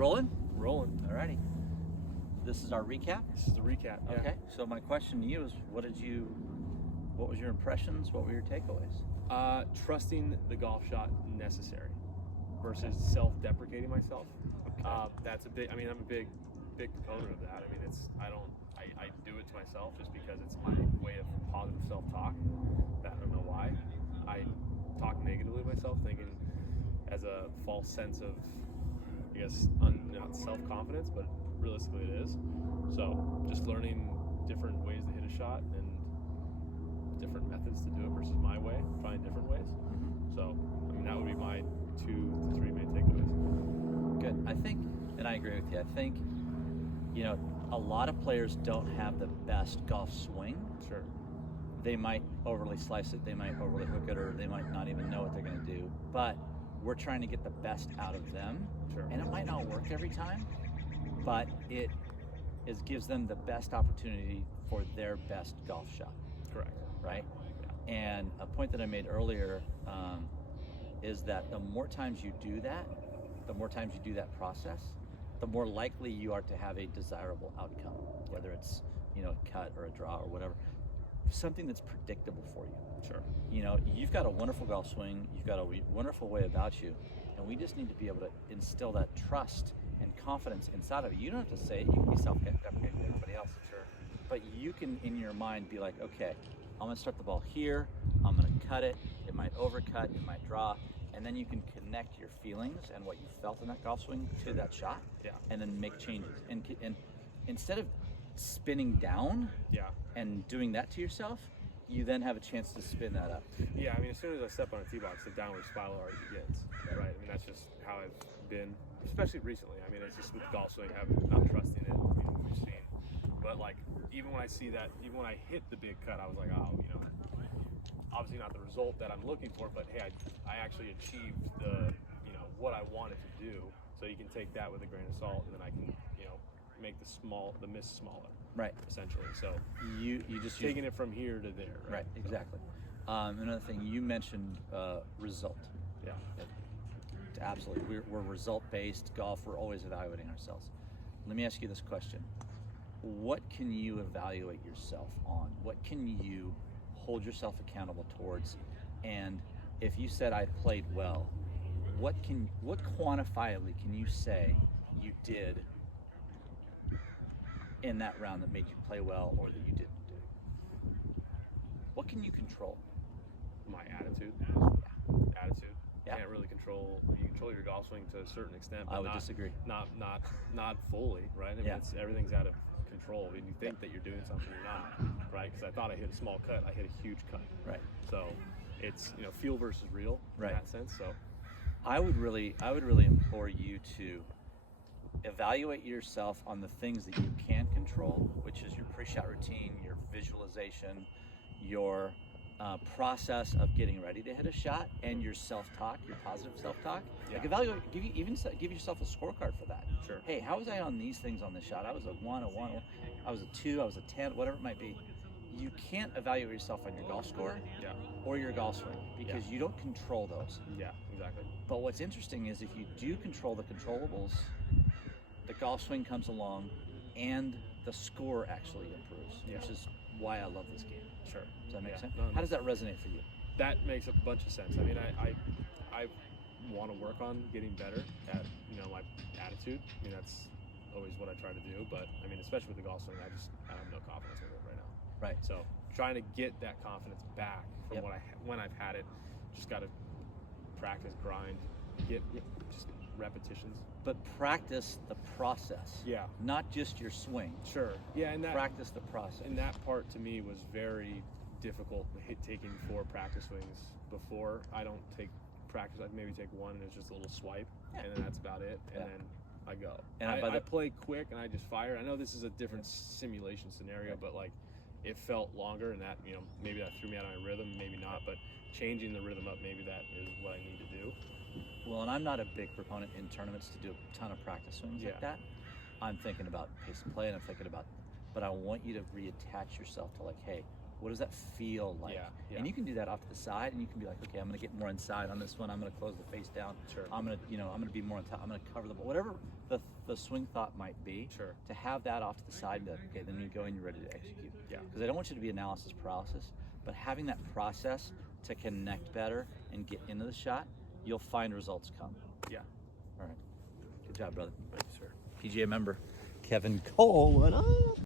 Rolling? Rolling. Alrighty. This is our recap? This is the recap. Yeah. Okay. So my question to you is, what was your impressions? What were your takeaways? Trusting the golf shot necessary versus self-deprecating myself. Okay. That's a big, I'm a big proponent of that. I do it to myself just because it's my way of positive self-talk. I don't know why. I talk negatively to myself, thinking as a false sense of, I guess, not self-confidence, but realistically it is. So just learning different ways to hit a shot and different methods to do it versus my way, trying different ways. So, that would be my 2 to 3 main takeaways. Good. I think, and I agree with you, I think, a lot of players don't have the best golf swing. Sure. They might overly slice it, they might overly hook it, or they might not even know what they're going to do. But we're trying to get the best out of them. Sure. And it might not work every time, but it gives them the best opportunity for their best golf shot. Correct. Right? Yeah. And a point that I made earlier is that the more times you do that process, the more likely you are to have a desirable outcome, whether it's a cut or a draw or whatever, something that's predictable for you. Sure. You've got a wonderful golf swing, you've got a wonderful way about you, and we just need to be able to instill that trust and confidence inside of you. You don't have to say it, you can be self-deprecating to everybody else, sure, but you can in your mind be like, okay, I'm gonna start the ball here, I'm gonna cut it, it might overcut, it might draw, and then you can connect your feelings and what you felt in that golf swing to that shot, Yeah. and then make changes. And instead of spinning down and doing that to yourself, you then have a chance to spin that up. Yeah, as soon as I step on a tee box, the downward spiral already begins, right? That's just how I've been, especially recently. It's just with the golf swing, not trusting it, we've seen. But even when I see that, even when I hit the big cut, I was like, oh, obviously not the result that I'm looking for, but hey, I actually achieved what I wanted to do. So you can take that with a grain of salt, and then I can, make the miss smaller. Right. Essentially. So you just taking it from here to there. Right. Exactly. Another thing you mentioned, result. Yeah. Absolutely. We're result-based golf. We're always evaluating ourselves. Let me ask you this question. What can you evaluate yourself on? What can you hold yourself accountable towards? And if you said I played well, what quantifiably can you say you did in that round that made you play well or that you didn't do? What can you control? My attitude. Yeah. You can't really control. You control your golf swing to a certain extent, but I would disagree. Not fully, right? Everything's out of control. You think that you're doing something, you're not, right? Because I thought I hit a small cut, I hit a huge cut. Right. So it's feel versus real in that sense. So I would really implore you to evaluate yourself on the things that you can control, which is your pre-shot routine, your visualization, your process of getting ready to hit a shot, and your self-talk, your positive self-talk. Yeah. Give yourself a scorecard for that. Sure. Hey, how was I on these things on this shot? I was a 1, I was a 2, I was a 10, whatever it might be. You can't evaluate yourself on your golf score or your golf swing because you don't control those. Yeah, exactly. But what's interesting is if you do control the controllables, the golf swing comes along and the score actually improves, which is why I love this game. Sure. Does that make sense? No, How does that resonate for you? That makes a bunch of sense. I want to work on getting better at my attitude. That's always what I try to do. But especially with the golf swing, I have no confidence in it right now. Right. So trying to get that confidence back from when I've had it, just got to practice, grind, get just repetitions. But practice the process. Yeah. Not just your swing. Sure. Yeah, and practice the process. And that part to me was very difficult. Taking 4 practice swings before. I don't take practice. I'd maybe take 1 and it's just a little swipe, and then that's about it. And then I go. And I play quick and I just fire. I know this is a different simulation scenario, but it felt longer, and that maybe that threw me out of my rhythm, maybe not. But changing the rhythm up, maybe that is what I need to do. Well, and I'm not a big proponent in tournaments to do a ton of practice swings like that. I'm thinking about pace of play, and I'm thinking about, but I want you to reattach yourself to hey, What does that feel like? Yeah. And you can do that off to the side, and you can be like, okay, I'm going to get more inside on this one. I'm going to close the face down. Sure. I'm going to, I'm going to be more on top. I'm going to cover the ball. Whatever the swing thought might be. Sure. To have that off to the side, and be like, okay, then you go and you're ready to execute. Yeah. Because I don't want you to be analysis paralysis, but having that process to connect better and get into the shot, you'll find results come. Yeah. All right. Good job, brother. Thank you, sir. PGA member Kevin Cole. What up?